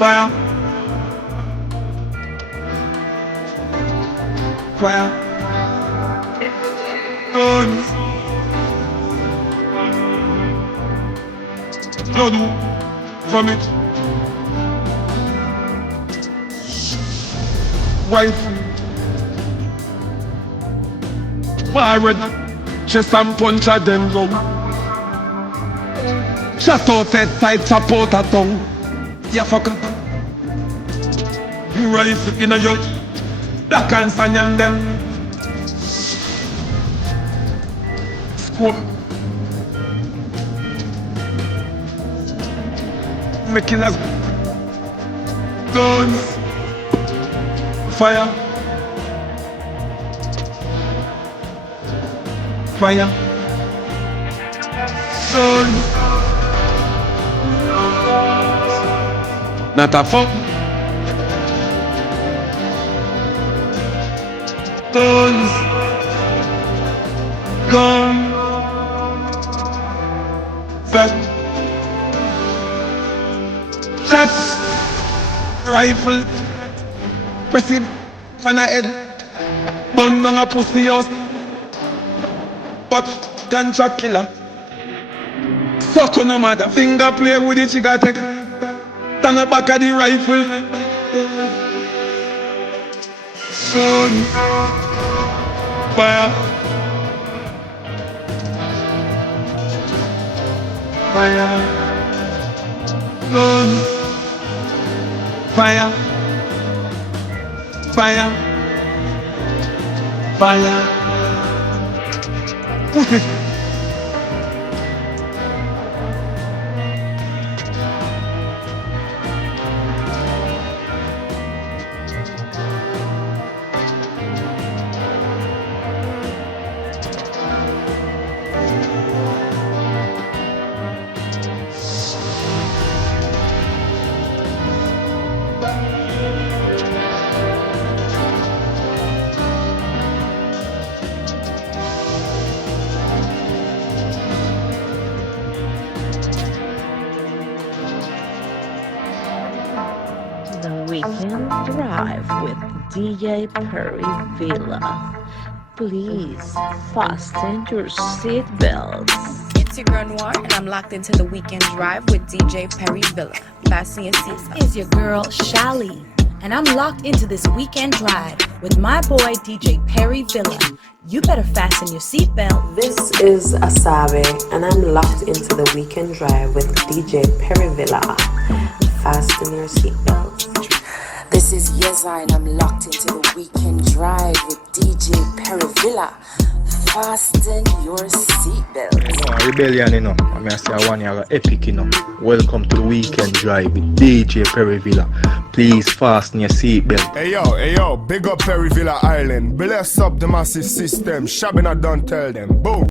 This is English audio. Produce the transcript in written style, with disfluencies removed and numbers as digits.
Fire. Fire. Guns. Blood from it. Wife. Forward. Chest and punch at them down. Shut out head side support at tongue. Ya fucker. You rise in a judge. Black and sand them. Scope. Making us guns. Fire. Fire. Guns. Not a fuck. Guns. Gun. Fat. Shots. Rifle. Press it on the head. Bun on a pussy house. But ganja killer. Suck on a mother. Finger play with it, she got take. Stand up back of the rifle. Gun. Fire. Fire. Gun. Fire. Fire. Fire. Weekend Drive with DJ Perryvilla. Please fasten your seatbelts. It's your girl Noir, and I'm locked into the Weekend Drive with DJ Perryvilla. Fasten your seatbelts. This is your girl Shali, and I'm locked into this Weekend Drive with my boy DJ Perryvilla. You better fasten your seatbelt. This is Asabe, and I'm locked into the Weekend Drive with DJ Perryvilla. Fasten your seatbelts. This is Yeza, and I'm locked into the Weekend Drive with DJ Perryvilla. Fasten your seatbelts. Rebellion, you know. I mean, I say I want you to epic, you know. Welcome to the Weekend Drive with DJ Perryvilla. Please fasten your seatbelt. Hey yo, big up Perryvilla Island. Bless up the massive system. Shabina don't tell them. Boom.